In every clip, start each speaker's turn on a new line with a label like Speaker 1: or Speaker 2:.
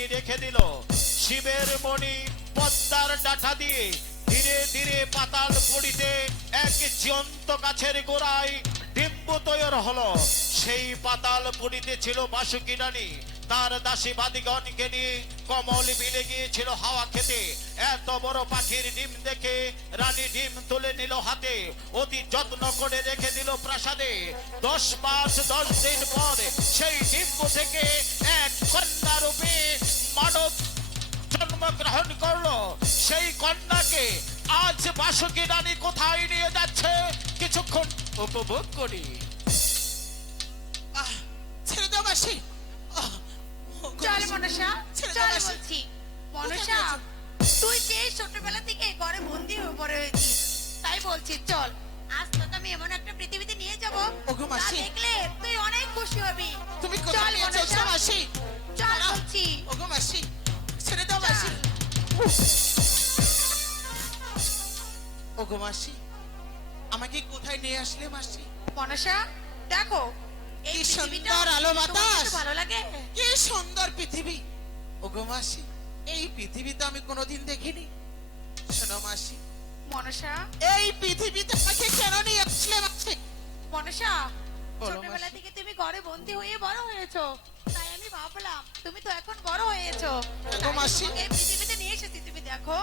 Speaker 1: বাসুকিনি রেখে দিল। শিবের মণি পদ্মার ডাটা দিয়ে ধীরে ধীরে পাতাল পড়িতে এক জন্ত গাছের গোড়ায় ডিম্ব তৈর হলো। সেই পাতাল পড়িতে ছিল বাসুকি রানী তার দাসী বাদিগণকে নিয়ে কমল মিলে গিয়েছিল হাওয়া খেতে। এত বড় পাখির ডিম দেখে রানী ডিম তুলে নিল হাতে। অতি যত্ন করে রেখে দিল প্রাসাদে। দশ মাস, দশ দিন পর সেই ডিম্ব থেকে এক কন্যা রূপে মানব জন্মগ্রহণ করল। সেই কন্যাকে আজ বাসুকি রানী কোথায় নিয়ে যাচ্ছে? কিছুক্ষণ উপভোগ করি।
Speaker 2: ছেড়ে দাও
Speaker 3: মনসা? চল বলছি। মনসা তুই যে ছোটবেলা থেকে ঘরে বন্দি হয়ে পড়ে হয়েছিস তাই বলছি চল। আজ তোকে আমি এমন একটা পৃথিবীতে নিয়ে যাব
Speaker 2: ওগো মাসি।
Speaker 3: দেখলে তুই অনেক খুশি হবি।
Speaker 2: তুমি
Speaker 3: চল
Speaker 2: কোথায় নিয়ে চলছো মাসি?
Speaker 3: চল বলছি।
Speaker 2: ওগো মাসি ছেড়ে দাও মাসি। ওগো মাসি আমাকে কোথায় নিয়ে আসলে মাসি?
Speaker 3: মনসা দেখো এই
Speaker 2: সুন্দর আলো বাতাস।
Speaker 3: ভালো লাগে?
Speaker 2: কি সুন্দর পৃথিবী। ওগো মাসি এই পৃথিবী তো আমি কোনোদিন দেখিনি। শোনো মাসি।
Speaker 3: মনসা?
Speaker 2: এই পৃথিবীতে আমাকে কেন নিয়ে আসলে মাসি?
Speaker 3: মনসা ছোটবেলা থেকে তুমি ঘরে বন্দি হয়ে বড় হয়েছো। তাই আমি ভাবলাম তুমি তো এখন বড় হয়েছো।
Speaker 2: মাসি।
Speaker 3: এই পৃথিবীতে নিয়ে এসেছি তুমি দেখো।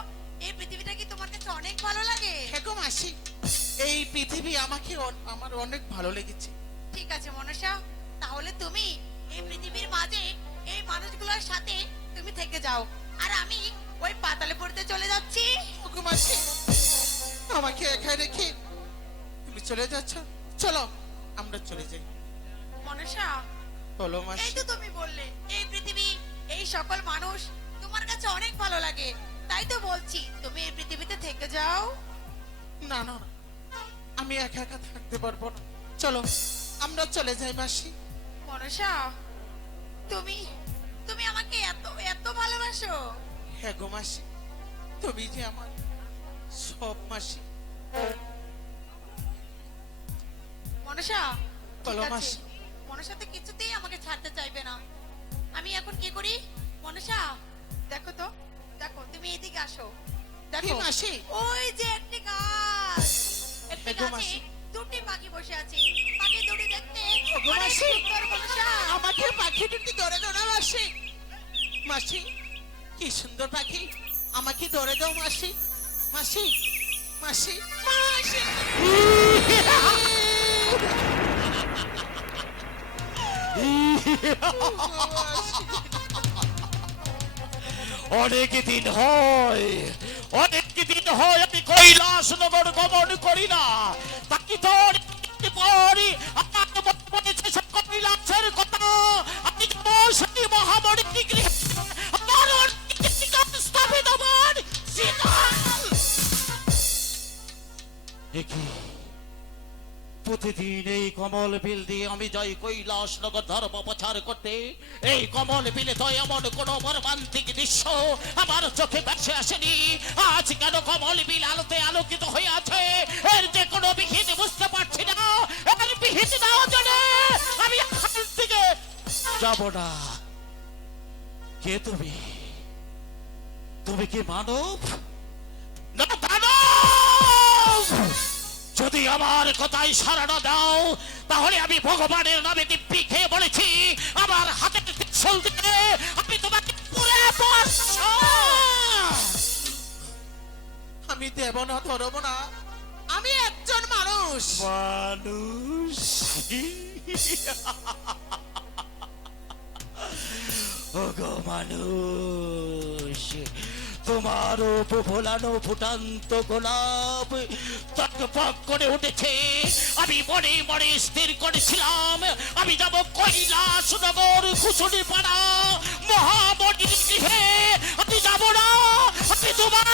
Speaker 3: এই পৃথিবীটা কি তোমার কাছে অনেক ভালো লাগে?
Speaker 2: হ্যাঁ মাসি এই পৃথিবী আমাকে আমার অনেক ভালো লেগেছে।
Speaker 3: ঠিক আছে মনসা। তাহলে তুমি এই পৃথিবীর মাঝে এই মানুষগুলোর সাথে তুমি থেকে যাও। আর আমি ওই পাতালে পড়তে চলে যাচ্ছি।
Speaker 2: ওগো মাসি আমাকে একা রেখে তুমি চলে যাচ্ছ? চলো আমরা চলে যাই।
Speaker 3: মনসা
Speaker 2: বলো
Speaker 3: এই তো তুমি বললে এই পৃথিবী এই সকল মানুষ তোমার কাছে অনেক ভালো লাগে। তাই তো বলছি তুমি এই পৃথিবীতে থেকে যাও।
Speaker 2: না না। আমি একা একা থাকতে পারব না। চলো। আমরা চলে যাই মাসি।
Speaker 3: মনসা তুমি তুমি আমাকে এত এত ভালোবাসো।
Speaker 2: হ্যাঁ গো মাসি তুমি যে আমার সব মাসি।
Speaker 3: মনসা
Speaker 2: বলো, মাসি।
Speaker 3: মনসা তো কিছুতেই আমাকে ছাড়তে চাইবে না। আমি এখন কি করি? মনসা দেখো তো দেখো তুমি এদিকে আসো। দেখো
Speaker 2: মাসি।
Speaker 3: ওই যে একটি গাছ। একটি
Speaker 2: এগো,
Speaker 3: গাছে। দুটি পাখি বসে আছে। পাখি দুটি দেখতে অনেক সুন্দর মনসা
Speaker 2: আমাকে পাখি দুটি ধরে না মাসি। মাসি কি সুন্দর পাখি। আমাকে ধরে দাও মাসি। মাসি মাসি মাসি।
Speaker 1: অনেক দিন হয় অনেক দিন হয় আমি কৈলাস নগর গমন করি না। প্রতিদিন এই কমল বিল দিয়ে আমি যাই কৈলাস নগর ধর্ম প্রচার করতে। এই কমল বিলে তো এমন কোন মর্মান্তিক দৃশ্য আমার চোখে ভেসে আসেনি। আজ কেন কমল বিল আলোতে আলোকিত হয়ে আছে? এর যে কোনো বিহিত বুঝতে পারছি না। এর বিহিত না জানে আমি এখান থেকে যাব না। কে তুমি? তুমি কি মানব? না দানব যদি আমার কথায় না দাও, তাহলে আমি ভগবানের নামে দিব্যি খেয়ে বলেছি, আমার হাতে দিয়ে আমি তোমাকে পুরে
Speaker 2: আমি দেব না ধরব না। আমি একজন মানুষ।
Speaker 1: মানুষ ওগো মানুষ। তোমার উপফোলানো ফুটান্ত গোলাপ। তক পক করে উঠেছে। আমি মনে মনে স্থির করেছিলাম। আমি যাব কৈলাস নগর কুচুরি পাড়া মহামণির গৃহে। আমি যাব না, আমি তোমার।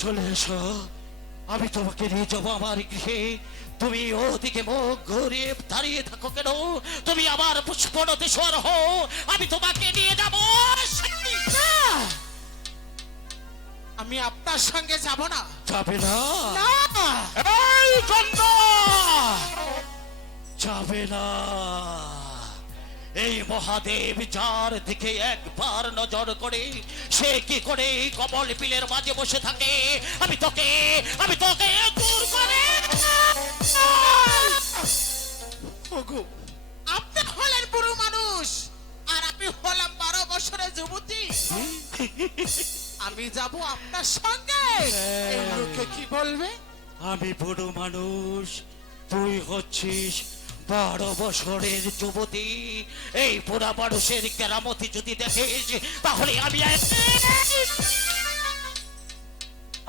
Speaker 1: চলে এসো, আমি তোমাকে নিয়ে যাব আমার গৃহে। তুমি ওদিকে মুখ ঘুরিয়ে দাঁড়িয়ে থাকো কেন? তুমি আমার পুষ্পন দেশর হও আমি তোমাকে নিয়ে যাব
Speaker 2: আমি আপনার সঙ্গে যাব না।
Speaker 1: যাবে না। এই যাবে না। এই মহাদেব যার দিকে একবার নজর করে সে কি করে এই কমল বিলের মাঝে বসে থাকে? আমি তোকে আমি তোকে দূর করে
Speaker 2: ওগো আপনি হলেন বুড়ো মানুষ আর আমি হলাম বারো বছরের যুবতী। আমি যাব আপনার সঙ্গে। এই লোকে কি বলবে?
Speaker 1: আমি বুড়ো মানুষ তুই হচ্ছিস বারো বছরের যুবতী। এই বুড়া মানুষের কেরামতি যদি দেখিস তাহলে আমি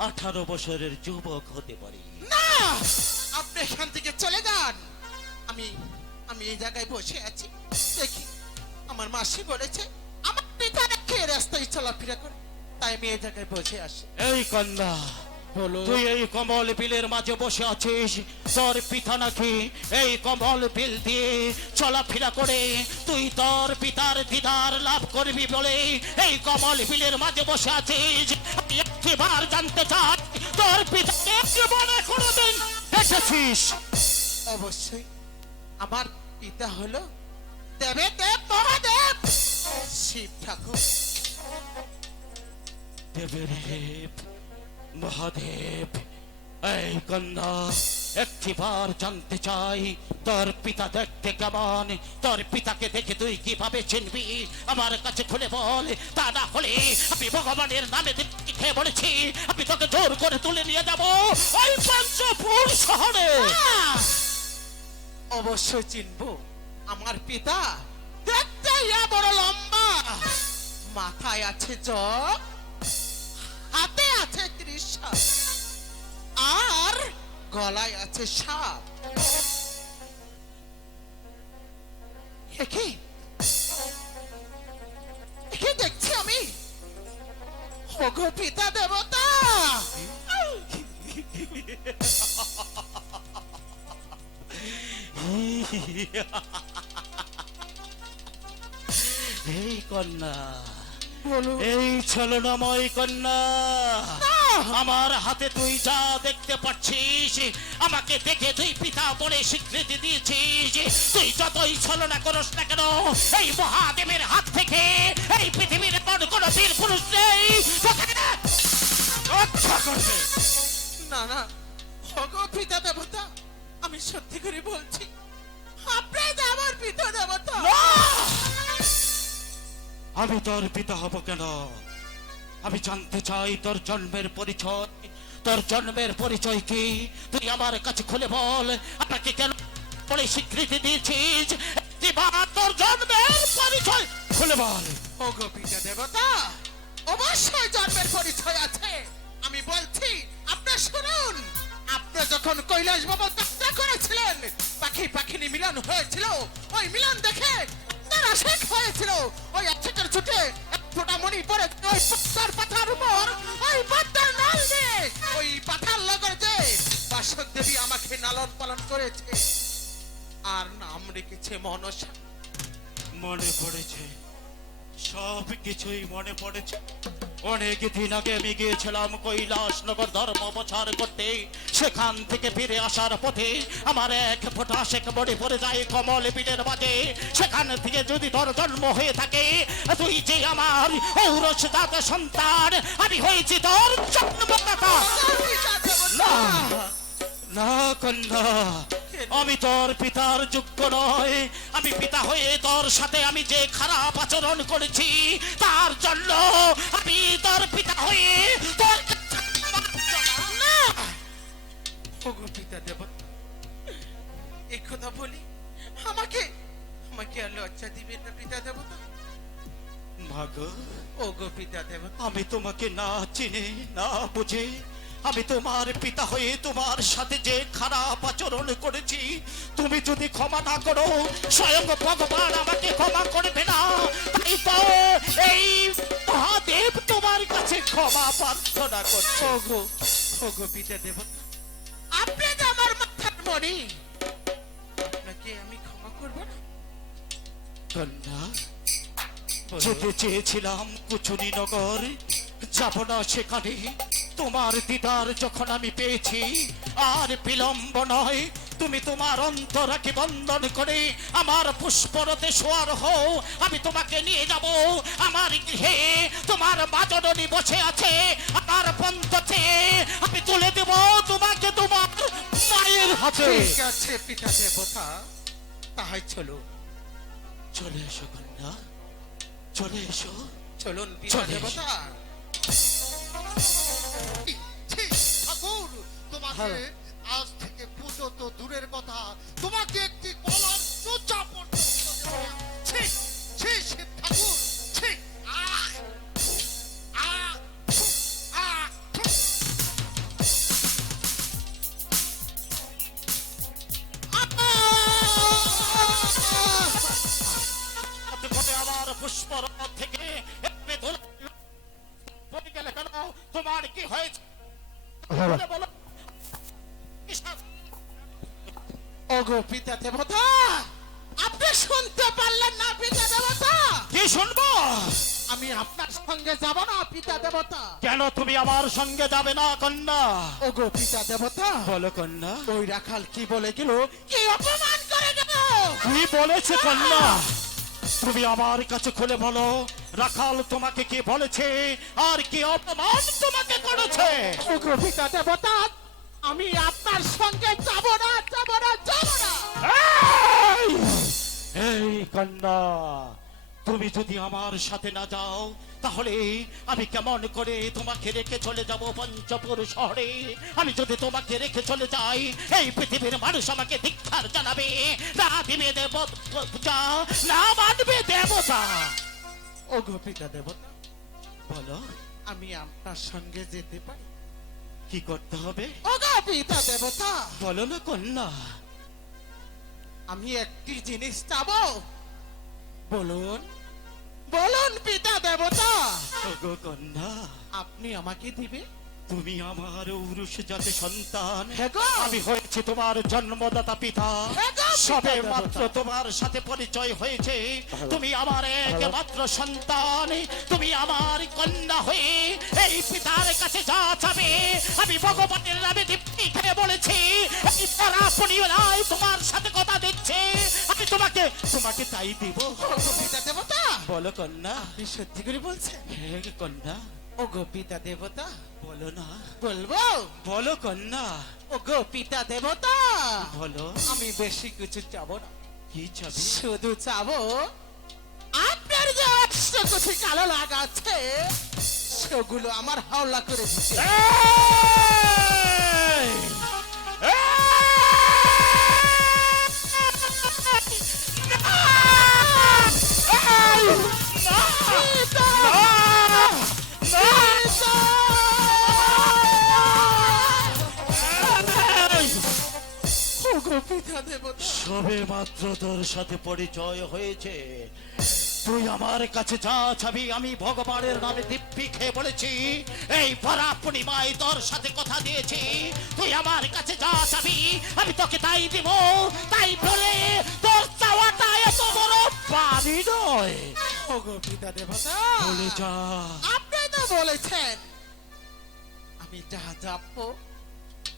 Speaker 1: আঠারো বছরের যুবক হতে পারি।
Speaker 2: না! আপনি এখান থেকে চলে যান। আমি আমি এই জায়গায় বসে আছি। দেখি আমার মাসি বলেছে আমার পিতা রেখে রাস্তায় চলাফেরা করে। তাই আমি এই জায়গায় বসে আসি
Speaker 1: এই কন্যা তুই এই কমল বিলের মাঝে বসে আছিস। তোর পিতা নাকি এই কমল বিল দিয়ে চলাফেরা করে। তুই তোর পিতার দিদার লাভ করবি বলে এই কমল বিলের মাঝে বসে আছিস। আমি একটিবার জানতে চাই তোর পিতাকে জীবনে কোনোদিন দেখেছিস?
Speaker 2: অবশ্যই। আমার পিতা হলো দেবে দেব মহাদেব। শিব ঠাকুর।
Speaker 1: দেবের দেব মহাদেব এই কন্যা একটিবার জানতে চাই তোর পিতা দেখতে কেমন? তোর পিতাকে দেখে তুই কীভাবে চিনবি? আমার কাছে খুলে বল। তা না হলে আমি ভগবানের নামে খেয়ে বলেছি আমি তোকে জোর করে তুলে নিয়ে যাব। ওই পঞ্চপুর শহরে!
Speaker 2: অবশ্যই চিনবো। আমার পিতা দেখতে ইয়া বড় লম্বা। মাথায় আছে জগ হাতে আছে আর গলায় আছে সাপ। দেখছি আমি? পিতা দেবতা!
Speaker 1: এই কন্যা এই ছলনাময় কন্যা আমার হাতে তুই যা দেখতে পাচ্ছিস আমাকে দেখে তুই পিতা বলে স্বীকৃতি দিয়েছিস। তুই যতই ছলনা করস না কেন এই মহাদেবের হাত থেকে এই পৃথিবীর এমন কোন বীর পুরুষ নেই।
Speaker 2: না না ওগো পিতা দেবতা আমি সত্যি করে বলছি
Speaker 1: আমি তোর পিতা হব কেন? আমি জানতে চাই তোর জন্মের পরিচয়। তোর জন্মের পরিচয় কি? তুই আমার কাছে খুলে বল। আমাকে কেন বলে স্বীকৃতি দিয়েছিস? তোর জন্মের পরিচয় খুলে বল।
Speaker 2: ওগো পিতা দেবতা অবশ্যই জন্মের পরিচয় আছে। আমি বলছি আপনি শুনুন। আপনি যখন কৈলাস বাবা যাত্রা করেছিলেন? পাখি পাখিনী মিলন হয়েছিল। ওই মিলন দেখে তারা শেখ হয়েছিল। ওই আচ্ছাকের ছুটে ফোঁটা মণি পড়ে ওই পাতার পাথার উপর। ওই পাতার নাল দিয়ে, ওই পাথার লগর যে বাসক দেবী আমাকে লালন পালন করেছে। আর নাম রেখেছে মনসা।
Speaker 1: মনে পড়েছে। সব কিছুই মনে পড়েছে। অনেক দিন আগে আমি গিয়েছিলাম কৈলাসনগর ধর্ম প্রচার করতে। সেখান থেকে ফিরে আসার পথে আমার এক ফোঁটা শেখ মনে পড়ে যায় কমল বিলের মাঝে। সেখান থেকে যদি তোর জন্ম হয়ে থাকে তুই যে আমার ঔরস দাতা সন্তান আমি হয়েছি তোর জন্মদাতা না না কন্যা আমি তোর পিতার যোগ্য নয়। আমি পিতা হয়ে তোর সাথে আমি যে খারাপ আচরণ করেছি তার জন্য আমি তোর পিতা হয়ে তোর
Speaker 2: পিতা দেবতা এই কথা বলি আমাকে আমাকে আর লজ্জা দিবেন না পিতা দেবতা?
Speaker 1: মাগ
Speaker 2: ওগো পিতা দেবতা।
Speaker 1: আমি তোমাকে না চিনে না বুঝে আমি তোমার পিতা হয়ে তোমার সাথে যে খারাপ আচরণ করেছি তুমি যদি ক্ষমা না করো স্বয়ং ভগবান আমাকে ক্ষমা করবে না। তাই তো এই মহাদেব তোমার কাছে ক্ষমা প্রার্থনা করছে।
Speaker 2: ওগো ওগো পিতা দেবতা। আপনি তো আমার মাথার মণি। আপনাকে আমি ক্ষমা করব না?
Speaker 1: কন্যা যেতে চেয়েছিলাম কুচুনি নগর যাব না সেখানে। তোমার দিদার যখন আমি পেয়েছি আর বিলম্ব নয় তুমি তোমার অন্তরাকে বন্ধন করে আমার পুষ্পরতে শোয়ার হও আমি তোমাকে নিয়ে যাব। আমার গৃহে তোমার বাজনী বসে আছে আমার পন্ততে আমি তুলে দেব তোমাকে তোমার মায়ের হাতে।
Speaker 2: ঠিক আছে পিতা দেবতা। তাহাই চলো।
Speaker 1: চলে এসো কন্যা। চলে এসো।
Speaker 2: চলুন পিতা দেবতা।
Speaker 4: ঠাকুর তোমাকে
Speaker 2: হ্যাঁ।
Speaker 4: আজ থেকে পুজো তো দূরের কথা তোমাকে একটি
Speaker 2: ওগো পিতা দেবতা। আপনি শুনতে পারলেন না পিতা দেবতা?
Speaker 1: কি শুনব?
Speaker 2: আমি আপনার সঙ্গে যাব না পিতা দেবতা।
Speaker 1: কেন তুমি আমার সঙ্গে যাবে না কন্যা?
Speaker 2: ওগো পিতা দেবতা।
Speaker 1: বলো কন্যা।
Speaker 2: ওই রাখাল কি বলে গেল? কি অপমান করে গেল?
Speaker 1: কি বলেছে কন্যা? তুমি আমার কাছে খুলে বলো রাখাল তোমাকে কি বলেছে? আর কি অপমান তোমাকে করেছে?
Speaker 2: ওগো পিতা দেবতা আমি আপনার সঙ্গে যাব না যাব না যাব না।
Speaker 1: এই! কন্যা, তুমি যদি আমার সাথে না যাও, তাহলে আমি কেমন করে তোমাকে রেখে চলে যাব পঞ্চপুর শহরে? আমি যদি তোমাকে রেখে চলে যাই, এই পৃথিবীর মানুষ আমাকে ধিক্ষার জানাবে। না দিবে দেবতা না মানবে দেবতা।
Speaker 2: ওগো পিতা দেবতা,
Speaker 1: বলো,
Speaker 2: আমি আপনার সঙ্গে যেতে পারি?
Speaker 1: কি করতে হবে?
Speaker 2: ওগো পিতা দেবতা।
Speaker 1: বলো না কন্যা।
Speaker 2: আমি একটি জিনিস চাব। বলুন। বলুন পিতা দেবতা।
Speaker 1: ওগো কন্যা।
Speaker 2: আপনি আমাকে দিবে?
Speaker 1: তুমি আমার উরুষ জাতি সন্তান।
Speaker 2: হ্যাঁ
Speaker 1: আমি হয়েছি তোমার জন্মদাতা পিতা।
Speaker 2: হ্যাঁ
Speaker 1: সবে মাত্র তোমার সাথে পরিচয় হয়েছে। তুমি আমার একমাত্র সন্তান। তুমি আমার কন্যা হয়ে এই পিতার কাছে যা চাবে আমি ভগবানের নামে দীপ্তি খেয়ে বলেছি। রায় তোমার সাথে কথা দিচ্ছে। আমি তোমাকে তোমাকে তাই দিব। বলো কন্যা।
Speaker 2: আপনি সত্যি করে বলছেন?
Speaker 1: হ্যাঁ কন্যা।
Speaker 2: ওগো পিতা দেবতা।
Speaker 1: বলো না।
Speaker 2: বলব?
Speaker 1: বলো কন্যা।
Speaker 2: ও গো পিতা দেবতা।
Speaker 1: বলো।
Speaker 2: আমি বেশি কিছু চাবো না।
Speaker 1: কি চাবি?
Speaker 2: শুধু চাবো আপনার যে একশো কোটি কালো লাগ আছে সেগুলো আমার হাওলা করে দিতে। পিতা দেবতা
Speaker 1: সবে মাত্র তোর সাথে পরিচয় হয়েছে। তুই আমার কাছে যা চাবি আমি ভগবানের নামে দিব্যি খেয়ে বলেছি এই পরা পূর্ণিমায় তোর সাথে কথা দিয়েছি। তুই আমার কাছে যা চাবি আমি তোকে তাই দিব তাই বলে তোর চাওয়াটা এত বড় পারি নয়।
Speaker 2: ওগো পিতা দেবতা
Speaker 1: বলে যা।
Speaker 2: আপনি তো বলেছেন আমি যা যাব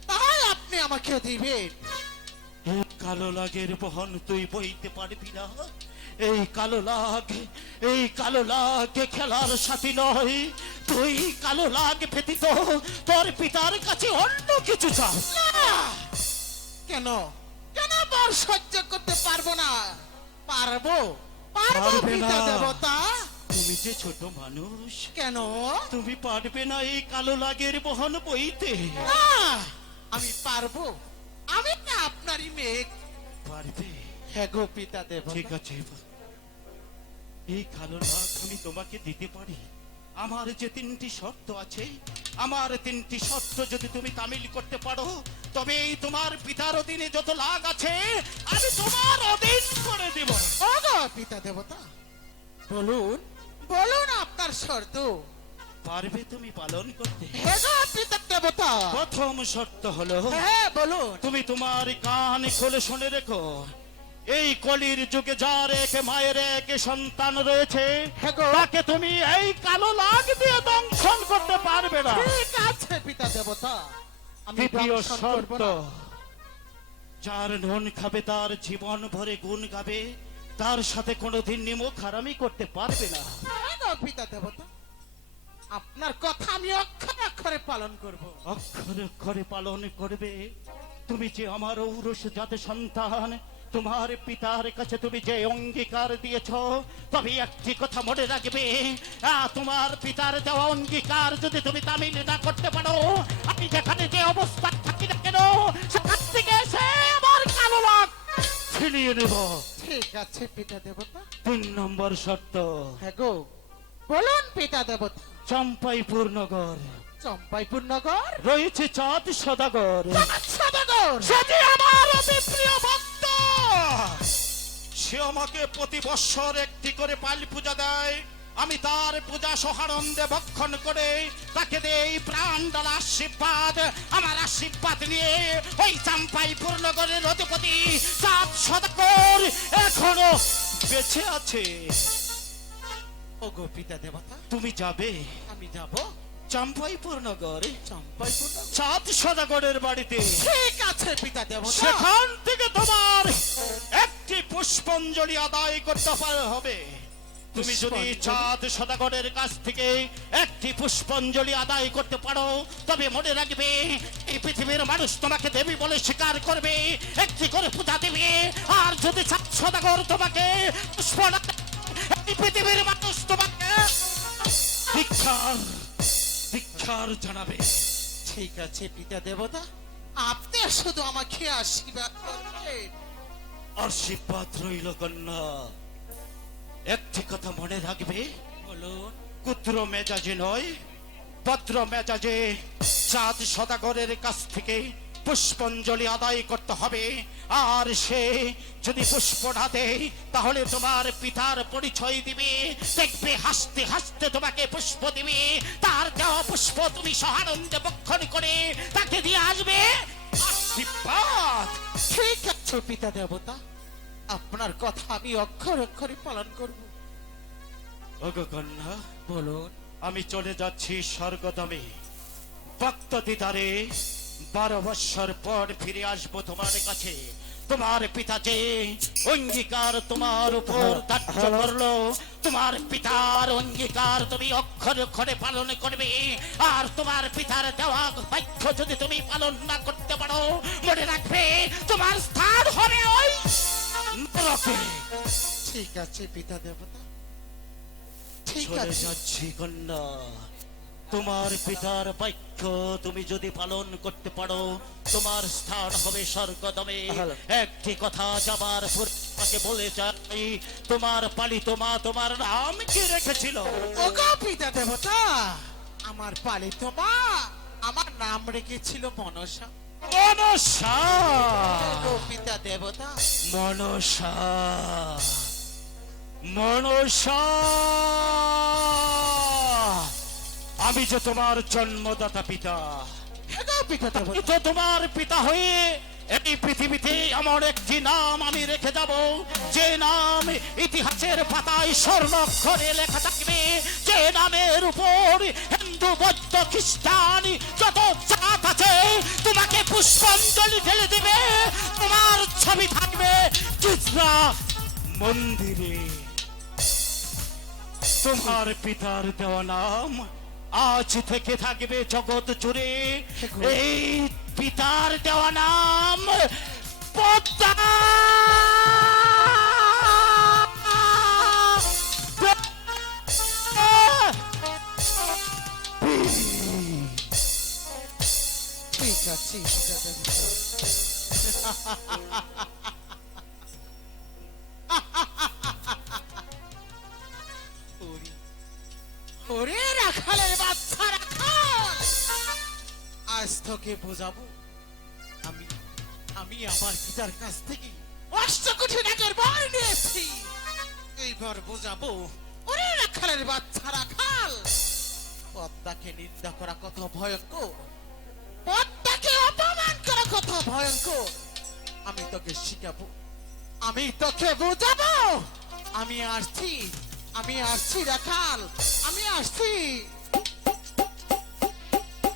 Speaker 2: তাই আপনি আমাকে দিবেন।
Speaker 1: কালো লাগের বহন তুই বইতে পারবি না। এই কালো লাগ এই কালো লাগ খেলার সাথী নয়। তুই কালো লাগ ব্যতীত তোর পিতার কাছে অন্য কিছু
Speaker 2: না! কেন? কেন বর সহ্য করতে পারব না? পারব? পারব পিতা। দেবতা।
Speaker 1: তুমি যে ছোট মানুষ
Speaker 2: কেন?
Speaker 1: তুমি পারবে না এই কালো লাগের বহন বইতে।
Speaker 2: আমি পারব। আমি না আপনারই মেয়ে।
Speaker 1: পারবে।
Speaker 2: হ্যাঁ গো পিতা দেবতা
Speaker 1: ঠিক আছে এই কালো আমি তোমাকে দিতে পারি। আমার যে তিনটি শর্ত আছে আমার তিনটি শর্ত যদি তুমি তামিল করতে পারো তবে এই তোমার পিতার অধীনে যত লাগ আছে আমি তোমার অধীন করে দিব।
Speaker 2: পিতা দেবতা। বলুন। বলুন আপনার শর্ত।
Speaker 1: পারবে তুমি পালন করতে।
Speaker 2: হ্যাঁ দেবতা
Speaker 1: প্রথম শর্ত হলো
Speaker 2: হ্যাঁ বলুন
Speaker 1: তুমি তোমার কান খুলে শুনে রেখো। এই কলির যুগে যার এক মায়ের এক সন্তান রয়েছে
Speaker 2: হ্যাঁ
Speaker 1: তাকে তুমি এই কালো লাগ দিয়ে দংশন করতে পারবে না।
Speaker 2: ঠিক আছে পিতা দেবতা আমি
Speaker 1: দ্বিতীয় শর্ত যার নুন খাবে তার জীবন ভরে গুণ গাবে তার সাথে কোনোদিন নিমুখ হারামি করতে পারবে না।
Speaker 2: হ্যাঁ পিতা দেবতা। আপনার কথা আমি অক্ষরে অক্ষরে পালন করব।
Speaker 1: অক্ষরে অক্ষরে পালন করবে। তুমি যে আমার ঔরস জাত সন্তান তোমার পিতার কাছে তুমি যে অঙ্গীকার দিয়েছ তবে একটি কথা মনে রাখবে। তোমার পিতার দেওয়া অঙ্গীকার যদি তুমি তামিল না করতে পারো আমি যেখানে যে অবস্থা থাকি না কেন সেখান থেকে এসে আমার কালো বাঘ ছিনিয়ে নেব।
Speaker 2: ঠিক আছে পিতা দেবতা।
Speaker 1: তিন নম্বর শর্ত।
Speaker 2: হ্যাঁ গো বলুন পিতা দেবতা।
Speaker 1: চম্পাইপুর নগর
Speaker 2: চম্পাইপুর নগর
Speaker 1: রয়েছে চাঁদ সদাগর।
Speaker 2: সদাগর?
Speaker 1: সেটি আমার অতি প্রিয় ভক্ত সে আমাকে প্রতি বৎসর একটি করে পাল পূজা দেয়। আমি তার পূজা সহানন্দে ভক্ষণ করে তাকে দেই প্রাণ দ্বারা আশীর্বাদ। আমার আশীর্বাদ নিয়ে ওই চাম্পাই পূর্ণগরের অধিপতি চাঁদ সদাকর এখনও বেঁচে আছে।
Speaker 2: ও গো পিতা দেবতা
Speaker 1: তুমি যাবে?
Speaker 2: আমি যাব
Speaker 1: চাম্পাইপুর নগরে
Speaker 2: চম্পাইপুর
Speaker 1: চাঁদ সদাগরের বাড়িতে।
Speaker 2: ঠিক আছে পিতা দেবতা।
Speaker 1: সেখান থেকে তোমার একটি পুষ্পাঞ্জলি আদায় করতে পারে হবে। তুমি যদি চাঁদ সদাগরের কাছ থেকে একটি পুষ্পাঞ্জলি আদায় করতে পারো তবে মনে রাখবে এই পৃথিবীর মানুষ তোমাকে দেবী বলে স্বীকার করবে। একটি করে পূজা দেবে। আর যদি চাঁদ সদাগর তোমাকে পুষ্প এই পৃথিবীর মানুষ তোমাকে দীক্ষার দীক্ষার জানাবে।
Speaker 2: ঠিক আছে পিতা দেবতা আপনি শুধু আমাকে আশীর্বাদ করবেন।
Speaker 1: আশীর্বাদ রইল কন্যা। একটি কথা মনে রাখবে।
Speaker 2: বলুন।
Speaker 1: কুদ্র মেজাজে নয় ভদ্র মেজাজে চাঁদ সদাগরের কাছ থেকে পুষ্পাঞ্জলি আদায় করতে হবে। আর সে যদি পুষ্প না দেয় তাহলে তোমার পিতার পরিচয় দিবে দেখবে হাসতে হাসতে তোমাকে পুষ্প দিবে। তার দেওয়া পুষ্প তুমি সহানন্দে বক্ষণ করে তাকে দিয়ে আসবে। আশীর্বাদ।
Speaker 2: ঠিক আছে পিতা দেবতা আপনার কথা আমি অক্ষর অক্ষরে পালন করব।
Speaker 1: ওগো কন্যা
Speaker 2: বলুন।
Speaker 1: আমি চলে যাচ্ছি স্বর্গদমে ভক্ত দিদারে বারো বৎসর পর ফিরে আসব তোমার কাছে। তোমার পিতা যে অঙ্গীকার তোমার উপর ধার্য করল তোমার পিতার অঙ্গীকার তুমি অক্ষরে অক্ষরে পালন করবে। আর তোমার পিতার দেওয়া বাক্য যদি তুমি পালন না করতে পারো মনে রাখবে তোমার স্থান হবে ওই
Speaker 2: ঠিক আছে পিতা দেবতা। ঠিক আছে।
Speaker 1: যাচ্ছি কন্যা। তোমার পিতার বাক্য তুমি যদি পালন করতে পারো তোমার স্থান হবে স্বর্গদমে। একটি কথা যাবার পূর্বে বলে যাই তোমার পালিত মা তোমার নাম কি রেখেছিল?
Speaker 2: ওগো পিতা দেবতা আমার পালিত মা আমার নাম রেখেছিল মনসা।
Speaker 1: মনসা।
Speaker 2: পিতা দেবতা।
Speaker 1: মনসা। মনসা। আমি যে তোমার জন্মদাতা পিতা তো তোমার। পিতা হয়ে এই পৃথিবীতে আমার একটি নাম আমি রেখে যাব। যে নাম ইতিহাসের পাতায় স্বর্ণ অক্ষরে লেখা থাকবে যে নামের উপর হিন্দু বৌদ্ধ খ্রিস্টান যত জাত আছে তোমাকে পুষ্পাঞ্জলি ঢেলে দিবে। তোমার ছবি থাকবে চিত্রা মন্দিরে। তোমার পিতার দেওয়া নাম আজ থেকে থাকবে জগৎ জুড়ে। এই পিতার দেওয়া নাম পদ্মা।
Speaker 2: ঠিক আছে। তোকে বোঝাবো। আমি আমি আমার পিতার কাছ থেকে অষ্টকোটি টাকার বই নিয়েছি। এইবার বোঝাবো ওরে রাখালের বাচ্চা রাখাল পদ্মাকে নিন্দা করা কত ভয়ঙ্কর। পদ্মাকে অপমান করা কত ভয়ঙ্কর। আমি তোকে শিখাবো, আমি তোকে বোঝাবো। আমি আসছি আমি আসছি রাখাল, আমি আসছি।